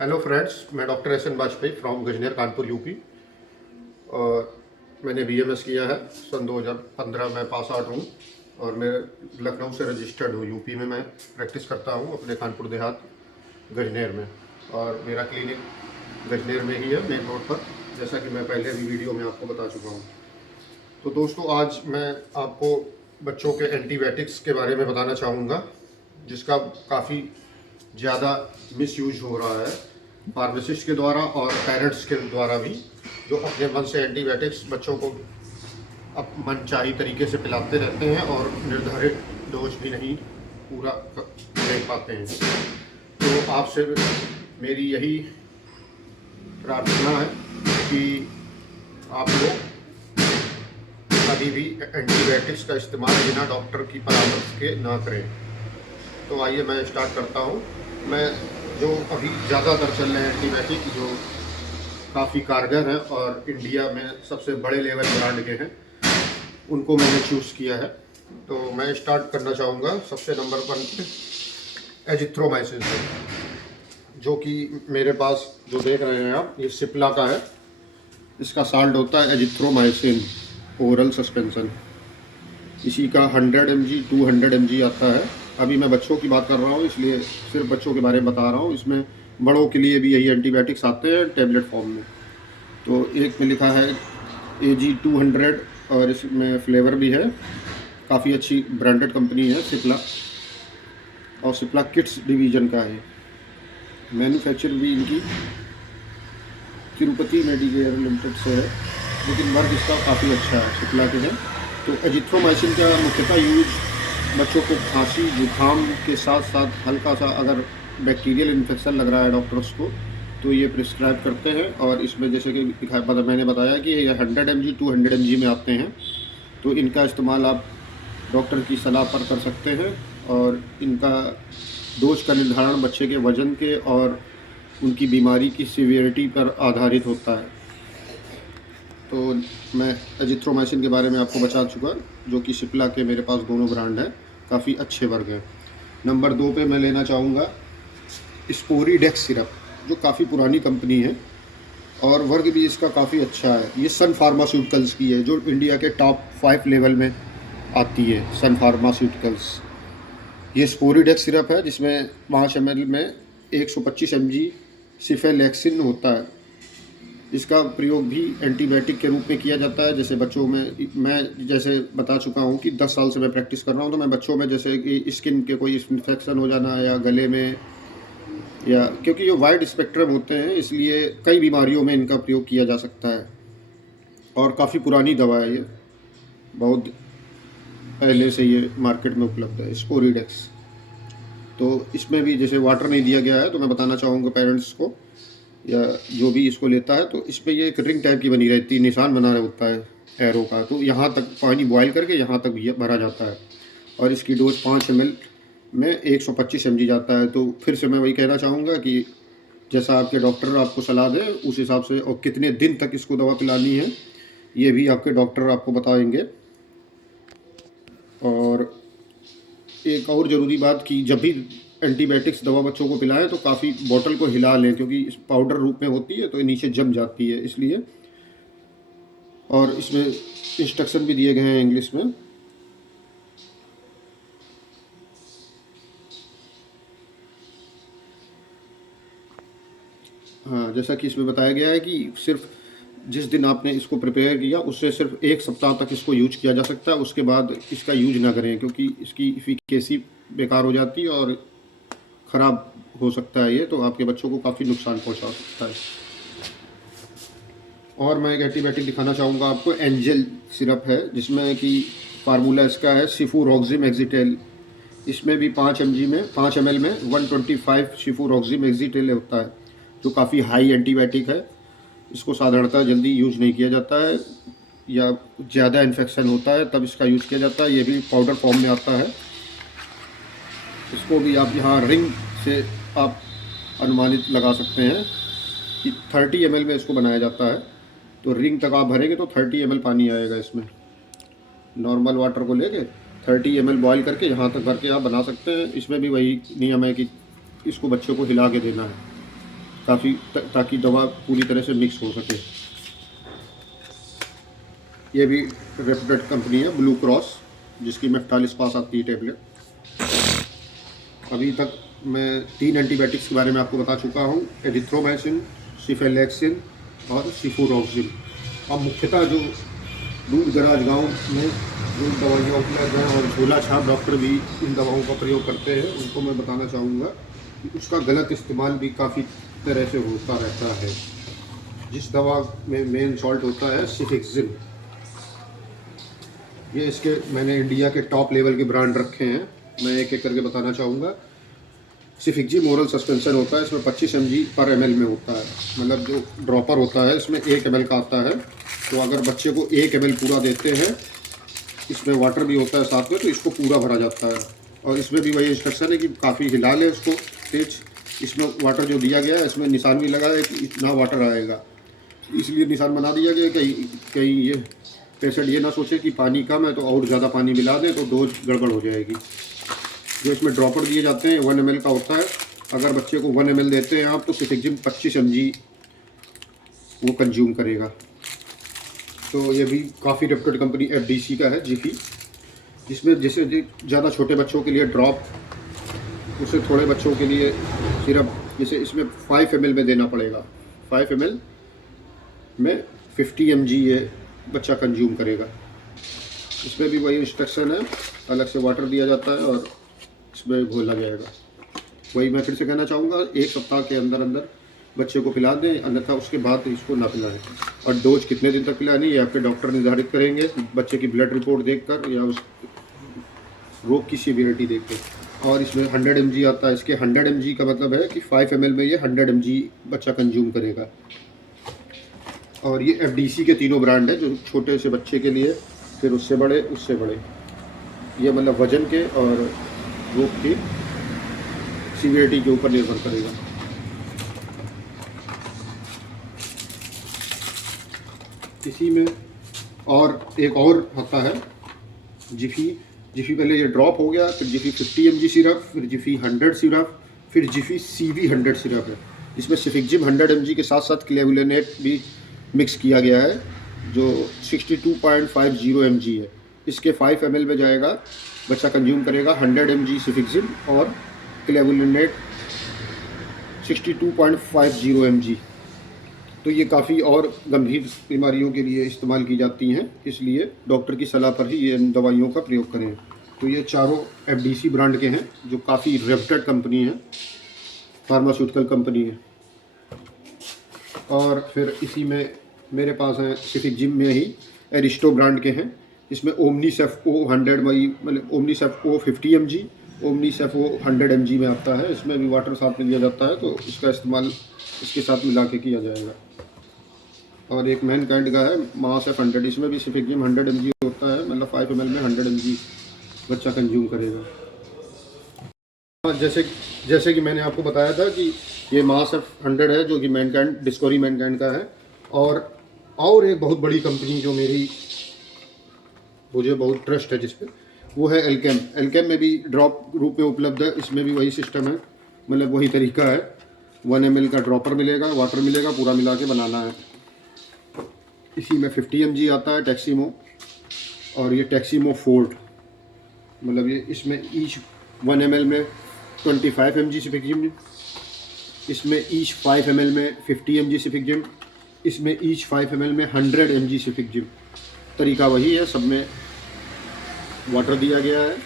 Hello friends, मैं doctor S N Vajpayee from Gajner Kanpur UP. और मैंने बीएमएस किया है। सन 2015 में पास आउट हूँ और मैं लखनऊ से रजिस्टर्ड हूँ। यूपी में मैं प्रैक्टिस करता हूँ अपने कानपुर देहात गजनेर में। और मेरा क्लिनिक गजनेर में ही है, मेन रोड पर, जैसा कि मैं पहले भी वीडियो में आपको बता चुका हूँ। तो दोस्तों, आज मैं आपको बच्चों के एंटीबायोटिक्स के बारे में बताना चाहूँगा, जिसका काफ़ी ज़्यादा मिसयूज हो रहा है फार्मासिस्ट के द्वारा और पेरेंट्स के द्वारा भी, जो अपने मन से एंटीबायोटिक्स बच्चों को अब मनचाही तरीके से पिलाते रहते हैं और निर्धारित डोज भी नहीं पूरा ले पाते हैं। तो आपसे मेरी यही प्रार्थना है कि आप लोग कभी भी एंटीबायोटिक्स का इस्तेमाल बिना डॉक्टर की परामर्श के ना करें। तो आइए मैं स्टार्ट करता हूँ। मैं जो अभी ज़्यादातर चल रहे हैं एंटीबायोटिक, जो काफ़ी कारगर हैं और इंडिया में सबसे बड़े लेवल ब्रांड के हैं, उनको मैंने चूज़ किया है। तो मैं स्टार्ट करना चाहूँगा सबसे नंबर 1 पे एजिथ्रोमाइसिन से, जो कि मेरे पास जो देख रहे हैं आप, ये सिप्ला का है। इसका साल्ट होता है एजिथ्रोमाइसिन ओरल सस्पेंशन। इसी का 100 mg 200 mg आता है। अभी मैं बच्चों की बात कर रहा हूँ, इसलिए सिर्फ बच्चों के बारे में बता रहा हूँ। इसमें बड़ों के लिए भी यही एंटीबायोटिक्स आते हैं टैबलेट फॉर्म में। तो एक में लिखा है AG200 और इसमें फ्लेवर भी है। काफ़ी अच्छी ब्रांडेड कंपनी है सिप्ला, और सिप्ला किड्स डिवीज़न का है। मैन्युफैक्चर भी इनकी तिरुपति मेडिकेयर लिमिटेड से है, लेकिन वर्क इसका काफ़ी अच्छा है, सिप्ला के है। तो एजिथ्रोमाइसिन का मुख्यतः यूज बच्चों को खांसी जुकाम के साथ साथ हल्का सा अगर बैक्टीरियल इन्फेक्शन लग रहा है डॉक्टर्स को, तो ये प्रिस्क्राइब करते हैं। और इसमें जैसे कि मैंने बताया कि ये 100 mg 200 mg में आते हैं। तो इनका इस्तेमाल आप डॉक्टर की सलाह पर कर सकते हैं, और इनका डोज का निर्धारण बच्चे के वज़न के और उनकी बीमारी की सीवियरिटी पर आधारित होता है। तो मैं एजिथ्रोमाइसिन के बारे में आपको बता चुका, जो कि सिप्ला के मेरे पास दोनों ब्रांड हैं, काफ़ी अच्छे वर्ग हैं। नंबर 2 पे मैं लेना चाहूँगा स्पोरीडेक्स सिरप, जो काफ़ी पुरानी कंपनी है और वर्ग भी इसका काफ़ी अच्छा है। ये सन फार्मास्यूटिकल्स की है, जो इंडिया के टॉप 5 लेवल में आती है, सन फार्मास्यूटिकल्स। ये स्पोरीडेक्स सिरप है, जिसमें 5 ml में 125 mg सिफेलैक्सिन होता है। इसका प्रयोग भी एंटीबायोटिक के रूप में किया जाता है। जैसे बच्चों में, मैं जैसे बता चुका हूँ कि 10 साल से मैं प्रैक्टिस कर रहा हूँ, तो मैं बच्चों में जैसे कि स्किन के कोई इन्फेक्शन हो जाना या गले में, या क्योंकि ये वाइड स्पेक्ट्रम होते हैं, इसलिए कई बीमारियों में इनका प्रयोग किया जा सकता है। और काफ़ी पुरानी दवा है ये, बहुत पहले से ये मार्केट में उपलब्ध है स्पोरीडेक्स। तो इसमें भी जैसे वाटर नहीं दिया गया है, तो मैं बताना चाहूँगा पेरेंट्स को या जो भी इसको लेता है, तो इस पर ये एक रिंग टाइप की बनी रहती है, निशान बना रहा होता है एरो का। तो यहाँ तक पानी बॉयल करके यहाँ तक भरा जाता है, और इसकी डोज 5 ml में 125 mg जाता है। तो फिर से मैं वही कहना चाहूँगा कि जैसा आपके डॉक्टर आपको सलाह दे, उस हिसाब से, और कितने दिन तक इसको दवा पिलानी है, ये भी आपके डॉक्टर आपको बताएंगे। और एक और ज़रूरी बात कि जब भी एंटीबायोटिक्स दवा बच्चों को पिलाएं, तो काफ़ी बॉटल को हिला लें, क्योंकि इस पाउडर रूप में होती है तो ये नीचे जम जाती है, इसलिए। और इसमें इंस्ट्रक्शन भी दिए गए हैं इंग्लिश में। हाँ, जैसा कि इसमें बताया गया है कि सिर्फ जिस दिन आपने इसको प्रिपेयर किया, उससे सिर्फ 1 सप्ताह तक इसको यूज किया जा सकता है। उसके बाद इसका यूज ना करें, क्योंकि इसकी इफिकेसी बेकार हो जाती है और ख़राब हो सकता है ये, तो आपके बच्चों को काफ़ी नुकसान पहुंचा सकता है। और मैं एक एंटीबायोटिक दिखाना चाहूँगा आपको, एंजल सिरप है, जिसमें कि फार्मूला इसका है सिफुरॉक्सिम एक्जिटेल। इसमें भी 5 ml में 125 सिफुरॉक्सिम एक्जिटेल होता है, जो काफ़ी हाई एंटीबायोटिक है। इसको साधारणतः जल्दी यूज नहीं किया जाता है, या ज़्यादा इन्फेक्शन होता है तब इसका यूज़ किया जाता है। ये भी पाउडर फॉर्म में आता है। इसको भी आप यहाँ रिंग से आप अनुमानित लगा सकते हैं कि 30 ml में इसको बनाया जाता है। तो रिंग तक आप भरेंगे तो 30 ml पानी आएगा इसमें। नॉर्मल वाटर को लेके 30 ml बॉयल करके यहाँ तक भर के आप बना सकते हैं। इसमें भी वही नियम है कि इसको बच्चों को हिला के देना है। काफ़ी ताकि दवा पूरी तरह से मिक्स हो सके। ये भी रेप्यूटेड कंपनी है ब्लू क्रॉस, जिसकी में 48 पास आती है टैबलेट। अभी तक मैं 3 एंटीबायोटिक्स के बारे में आपको बता चुका हूँ, एरिथ्रोमाइसिन, सिफेलैक्सिन और सिफुरॉक्सिन। अब मुख्यतः जो दूर दराज गाँव में जो दवाइयाँ उपलब्ध हैं और झोला छाप डॉक्टर भी इन दवाओं का प्रयोग करते हैं, उनको मैं बताना चाहूँगा कि उसका गलत इस्तेमाल भी काफ़ी तरह से होता रहता है। जिस दवा में मेन सॉल्ट होता है सिफिक्सिन, ये इसके मैंने इंडिया के टॉप लेवल के ब्रांड रखे हैं, मैं एक एक करके बताना चाहूँगा। सिफिक्जिम ओरल सस्पेंशन होता है, इसमें 25 mg पर ml में होता है, मतलब जो ड्रॉपर होता है इसमें 1 ml का आता है। तो अगर बच्चे को 1 ml पूरा देते हैं, इसमें वाटर भी होता है साथ में, तो इसको पूरा भरा जाता है। और इसमें भी वही इंस्ट्रक्शन है कि काफ़ी हिला ले उसको तेज। इसमें वाटर जो दिया गया है, इसमें निशान भी लगा है कि इतना वाटर आएगा, इसलिए निशान बना दिया गया कहीं कहीं ये पेशेंट ये ना सोचे कि पानी कम है तो और ज़्यादा पानी मिला दें तो डोज गड़बड़ हो जाएगी। जो इसमें ड्रॉपर दिए जाते हैं 1 ml का होता है। अगर बच्चे को 1 ml देते हैं आप, तो सिफिक्जिम 25 mg वो कंज्यूम करेगा। तो ये भी काफ़ी रेप्यूटेड कंपनी FDC का है, जिफी, जिसमें जैसे ज़्यादा छोटे बच्चों के लिए ड्रॉप, उससे थोड़े बच्चों के लिए सिरप, जैसे इसमें 5 ml में देना पड़ेगा। 5 ml में 50 mg ये बच्चा कंज्यूम करेगा। इसमें भी वही इंस्ट्रक्शन है, अलग से वाटर दिया जाता है और इसमें घोला जाएगा। वही मैं फिर से कहना चाहूँगा, 1 सप्ताह के अंदर अंदर बच्चे को पिला दें, अन्यथा उसके बाद इसको ना पिलाएं। और डोज कितने दिन तक पिलानी ये आपके डॉक्टर निर्धारित करेंगे, बच्चे की ब्लड रिपोर्ट देखकर या उस रोग की सीवियरिटी देखकर। और इसमें 100 mg आता है, इसके 100 mg का मतलब है कि 5 ml में ये 100 mg बच्चा कंज्यूम करेगा। और ये FDC के तीनों ब्रांड है, जो छोटे से बच्चे के लिए, फिर उससे बड़े, उससे बड़े, ये मतलब वजन के और रोग की सीवियरिटी के ऊपर निर्भर करेगा। इसी में और एक और आता है जिफी। जिफी पहले ये ड्रॉप हो गया, फिर जिफी 50 mg सिरप, फिर जिफी 100 सिरप, फिर जिफी CV 100 सिरप है। इसमें सिफिक्जिम 100 mg के साथ साथ क्लेवुलिनेट भी मिक्स किया गया है, जो 62.50 mg है। इसके 5 ml में जाएगा, बच्चा कंज्यूम करेगा 100 mg सिफिक्जिम और क्लेवुलिनेट 62.50 mg। तो ये काफ़ी और गंभीर बीमारियों के लिए इस्तेमाल की जाती हैं, इसलिए डॉक्टर की सलाह पर ही ये दवाइयों का प्रयोग करें। तो ये चारों FDC ब्रांड के हैं, जो काफ़ी रेप्यूटेड कंपनी है, फार्मास्यूटिकल कंपनी है। और फिर इसी में मेरे पास हैं सिफिक्जिम में ही एरिस्टो ब्रांड के हैं, इसमें ओमनीसेफ O100 मतलब ओमनीसेफ O 50 mg, ओमनीसेफ O 100 mg में आता है। इसमें भी वाटर साथ में दिया जाता है, तो इसका इस्तेमाल इसके साथ मिला के किया जाएगा। और एक मैनकाइंड का है मासेफ 100, इसमें भी सिफिक्जिम 100 mg होता है, मतलब 5 ml में 100 mg बच्चा कंज्यूम करेगा। जैसे कि मैंने आपको बताया था कि ये मासेफ 100 है, जो कि मैनकाइंड डिस्कवरी मैनकाइंड का है। और एक बहुत बड़ी कंपनी जो मुझे बहुत ट्रस्ट है जिस पे, वो है एल्केम। एल्केम में भी ड्रॉप रूप में उपलब्ध है, इसमें भी वही सिस्टम है, मतलब वही तरीका है। 1 ml का ड्रॉपर मिलेगा, वाटर मिलेगा, पूरा मिला के बनाना है। इसी में 50 mg आता है टैक्सीमो, और ये टैक्सीमो फोर्ट, मतलब ये इसमें ईच 1 ml में 25 mg सिफिक्जिम, इसमें ईच 5 ml में 50 mg सिफिक्जिम, इसमें ईच 5 ml में 100 mg सिफिक्जिम। तरीका वही है, सब में वाटर दिया गया है,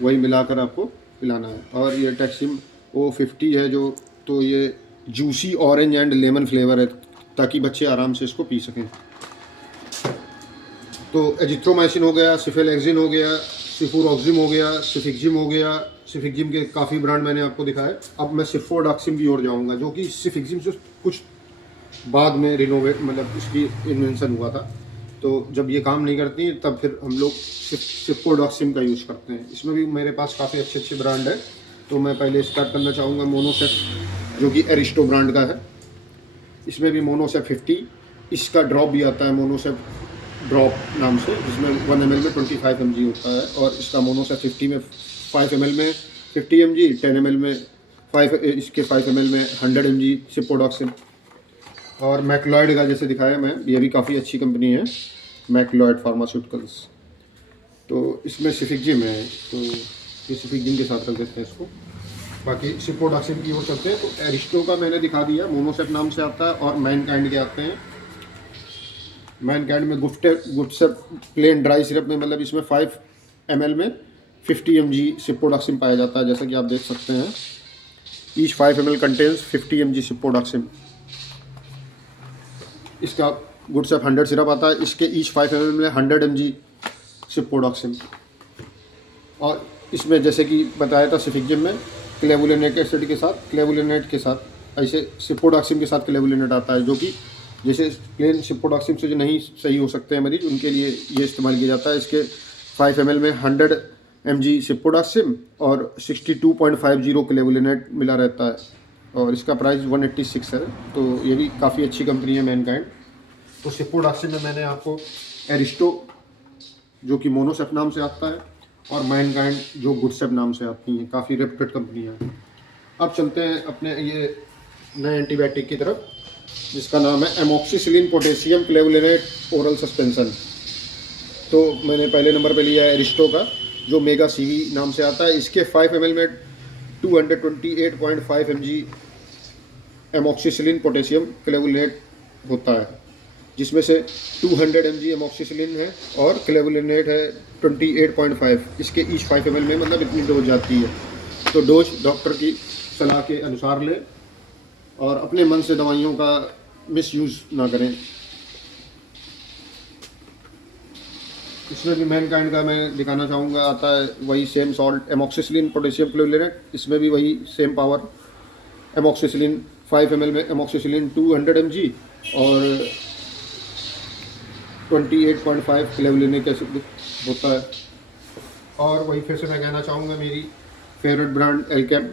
वही मिलाकर आपको पिलाना है। और ये टैक्सीम O50 है जो, तो ये juicy orange and lemon flavour है, ताकि बच्चे आराम से इसको पी सकें। तो एजिथ्रोमाइसिन हो गया, सिफेलैक्सिन हो गया, सिफुरॉक्सिम हो गया, सिफिक्जिम हो गया। सिफिक्जिम के काफ़ी ब्रांड मैंने आपको दिखाए। अब मैं सिफोडॉक्सिम की ओर जाऊंगा, जो कि सिफिक्जिम से कुछ बाद में रिनोवेट, मतलब इसकी इन्वेंशन हुआ था। तो जब ये काम नहीं करती तब फिर हम लोग सिफोडॉक्सिम का यूज़ करते हैं। इसमें भी मेरे पास काफ़ी अच्छे ब्रांड है। तो मैं पहले स्टार्ट करना चाहूँगा मोनोसेफ, जो कि एरिस्टो ब्रांड का है। इसमें भी मोनोसेफ 50, इसका ड्रॉप भी आता है मोनोसेफ ड्रॉप नाम से, जिसमें 1 ml में 25 mg होता है। और इसका मोनोसेफ 50 में 5 ml में 50 mg, 10 ml में इसके 5 ml में 100 mg सिप्रोडॉक्सिन। और मैक्लॉयड का जैसे दिखाया मैं, ये भी काफ़ी अच्छी कंपनी है, मैक्लॉयड फार्मास्यूटिकल्स। तो इसमें सिफिक्जिम है, तो ये सिफिक्जिम के साथ रख देते हैं इसको। बाकी सिप्रोडॉक्सिन की ओर चलते हैं। तो एरिस्टो का मैंने दिखा दिया, मोनोसेप नाम से आता है। और मैनकाइंड के आते हैं। मैनकाइंड में गुडसेप प्लेन ड्राई सिरप में, मतलब इसमें 5 ml में 50 mg सिप्रोडॉक्सिन पाया जाता है, जैसा कि आप देख सकते हैं। Each 5 ml contains 50 mg सिप्रोडॉक्सिन। इसका गुडसेप 100 सिरप आता है, इसके ईच 5 ml में 100 mg सिप्रोडॉक्सिन। और इसमें जैसे कि बताया था सिफिक्जिम में क्लेवुलिनेट एसिड के साथ, क्लेवुलिनेट के साथ, ऐसे सिप्रोडॉक्सिन के साथ क्लेवुलिनेट आता है, जो कि जैसे प्लेन सिप्रोडॉक्सिन से जो नहीं सही हो सकते हैं मरीज, उनके लिए ये इस्तेमाल किया जाता है। इसके 5 ml में 100 mg सिप्रोडॉक्सिन और 62.50 क्लेवुलिनेट मिला रहता है। और इसका प्राइस 186 है। तो ये भी काफ़ी अच्छी कंपनी है मैनकाइंड। तो सिप्रोडॉक्सिन में मैंने आपको एरिस्टो जो कि मोनोसेप नाम से आता है, और मैनकाइंड जो गुडसेप नाम से आती हैं, काफ़ी रेप्यूटेड कंपनियाँ हैं। अब चलते हैं अपने ये नए एंटीबायोटिक की तरफ, जिसका नाम है एमोक्सिसिलिन पोटेशियम क्लेवुलिनेट ओरल सस्पेंशन। तो मैंने पहले नंबर पे लिया है एरिस्टो का, जो मेगा सीवी नाम से आता है। इसके 5 ml में 228.5 mg एमोक्सिसिलिन पोटेशियम क्लेवुलिनेट होता है, जिसमें से 200 mg एमोक्सिसिलिन है और क्लेवुलिनेट है 28.5। इसके ईच 5 ml में मतलब इतनी डोज जाती है। तो डोज डॉक्टर की सलाह के अनुसार लें और अपने मन से दवाइयों का मिसयूज़ ना करें। इसमें भी मैनकाइंड का मैं दिखाना चाहूँगा, आता है वही सेम सॉल्ट एमोक्सिसिलिन पोटेशियम क्लोरिनेट। इसमें भी वही सेम पावर। एमोक्सिसिलिन 5 ml में एमोक्सिसिलिन 200 mg और 28.5 क्लेवुलिनिक एसिड होता है। और वही फिर से मैं कहना चाहूँगा, मेरी फेवरेट ब्रांड एल्केम।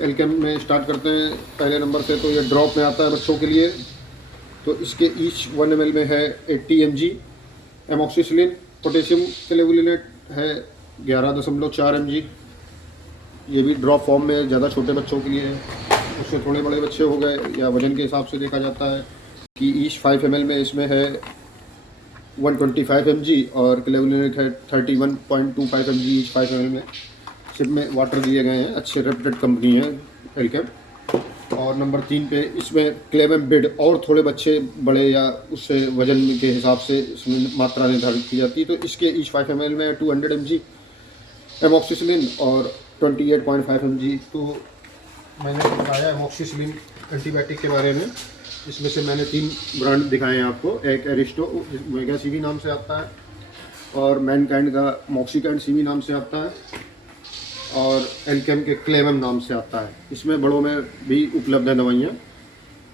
एल्केम में स्टार्ट करते हैं पहले नंबर से। तो ये ड्रॉप में आता है बच्चों के लिए। तो इसके ईच 1 ml में है 80 mg एमोक्सिसिलिन। पोटेशियम क्लेवुलिनेट है 11.4 mg। ये भी ड्रॉप फॉर्म में, ज़्यादा छोटे बच्चों के लिए है। उससे थोड़े बड़े बच्चे हो गए या वजन के हिसाब से देखा जाता है कि ईच 5 ml में इसमें है 125 mg और क्लेवुलिनेट है 31.25 mg ईच 5 ml में। सिप में वाटर दिए गए हैं, अच्छे रेप्यूटेड कंपनी है एल्केम। और नंबर 3 पे इसमें क्लेवेम बिड, और थोड़े बच्चे बड़े या उससे वजन के हिसाब से इसमें मात्रा निर्धारित की जाती है। तो इसके ईच 5 ml में 200 mg एमोक्सिसिलिन और 28.5 mg। तो मैंने बताया एमोक्सिसिलिन एंटीबायोटिक के बारे में। इसमें से मैंने 3 ब्रांड दिखाए हैं आपको। एक एरिस्टो मेगा सीवी नाम से आता है, और मैनकाइंड का मॉक्सिकाइंड सीवी नाम से आता है, और एल्केम के क्लेवेम नाम से आता है। इसमें बड़ों में भी उपलब्ध है दवाइयाँ।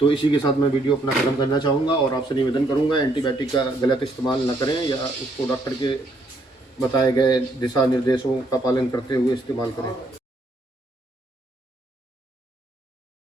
तो इसी के साथ मैं वीडियो अपना ख़त्म करना चाहूँगा और आपसे निवेदन करूँगा एंटीबायोटिक का गलत इस्तेमाल न करें, या उसको डॉक्टर के बताए गए दिशा निर्देशों का पालन करते हुए इस्तेमाल करें।